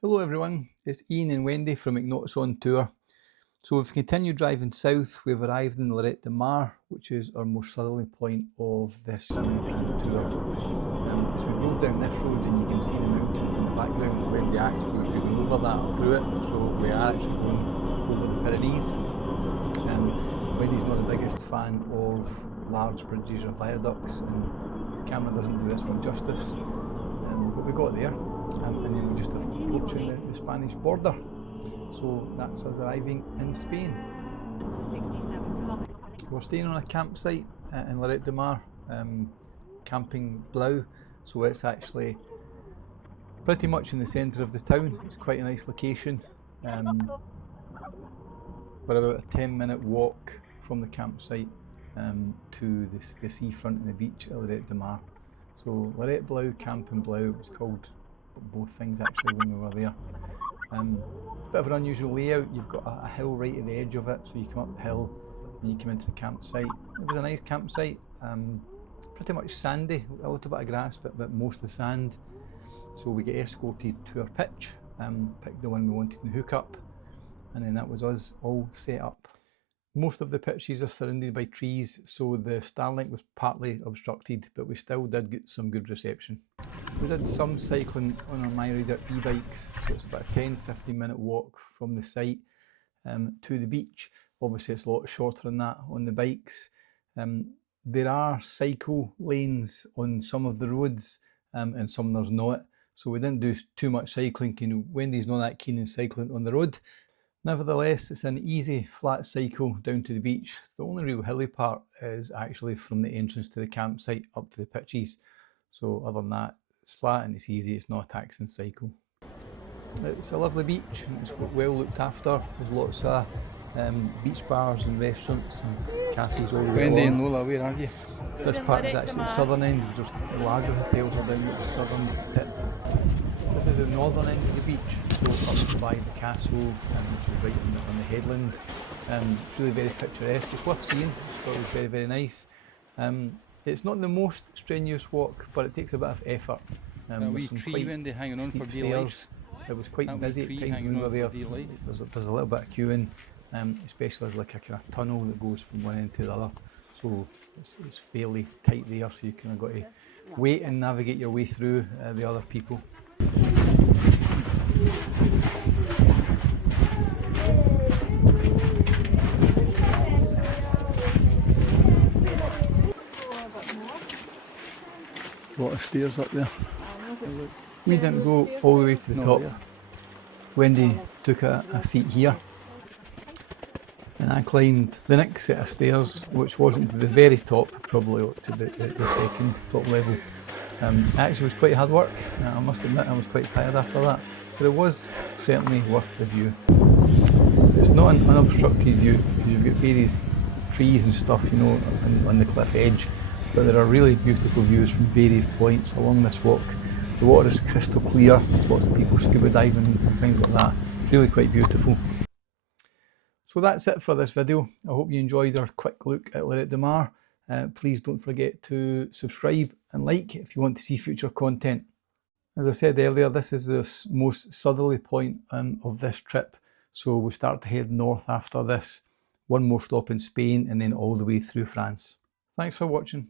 Hello everyone, it's Ian and Wendy from McNaughts on Tour. So we've continued driving south. We've arrived in Lloret De Mar, which is our most southerly point of this European tour. As we drove down this road, and you can see the mountains in the background, Wendy asked if we would be going over that or through it, so we are actually going over the Pyrenees. Wendy's not the biggest fan of large bridges or viaducts, and the camera doesn't do this one justice, but we got there. And then we're just approaching the Spanish border, so that's us arriving in Spain. We're staying on a campsite in Lloret De Mar, Camping Blau, so it's actually pretty much in the centre of the town. It's quite a nice location. We're about a 10-minute walk from the campsite to the seafront and the beach at Lloret De Mar. So Lloret Blau, Camping Blau, it was called both things actually when we were there. It's a bit of an unusual layout. You've got a hill right at the edge of it, so you come up the hill and you come into the campsite. It was a nice campsite, pretty much sandy, a little bit of grass, but mostly sand. So we get escorted to our pitch, picked the one we wanted in the hookup, and then that was us all set up. Most of the pitches are surrounded by trees, so the Starlink was partly obstructed, but we still did get some good reception. We did some cycling on our MyRider e-bikes, so it's about a 10-15 minute walk from the site to the beach. Obviously it's a lot shorter than that on the bikes. There are cycle lanes on some of the roads and some there's not, so we didn't do too much cycling. You know, Wendy's not that keen on cycling on the road. Nevertheless, it's an easy flat cycle down to the beach. The only real hilly part is actually from the entrance to the campsite up to the pitches. So other than that, it's flat and it's easy, it's not a taxing cycle. It's a lovely beach and it's well looked after. There's lots of beach bars and restaurants and cafes all the way along. Wendy and Lola, where are you? This part is actually the southern end, just the larger hotels are down at the southern tip. This is the northern end of the beach, so up by the castle, which is right on the headland. It's really very picturesque. It's worth seeing. It's probably very, very nice. It's not the most strenuous walk, but it takes a bit of effort. A wee tree, Wendy, hanging on for dear life. It was quite busy at times when we were there. There's a little bit of queuing, especially as like a kind of tunnel that goes from one end to the other. So it's fairly tight there, so you kind of got to wait and navigate your way through the other people. A lot of stairs up there. We didn't go all the way to the top. Wendy took a seat here and I climbed the next set of stairs, which wasn't to the very top, probably up to the second top level. It actually was quite hard work. I must admit I was quite tired after that, but it was certainly worth the view. It's not an unobstructed view, you've got various trees and stuff, you know, on the cliff edge, but there are really beautiful views from various points along this walk. The water is crystal clear, there's lots of people scuba diving and things like that. Really quite beautiful. So that's it for this video. I hope you enjoyed our quick look at Lloret De Mar. Please don't forget to subscribe and like if you want to see future content. As I said earlier, this is the most southerly point of this trip, so we'll start to head north after this. One more stop in Spain and then all the way through France. Thanks for watching.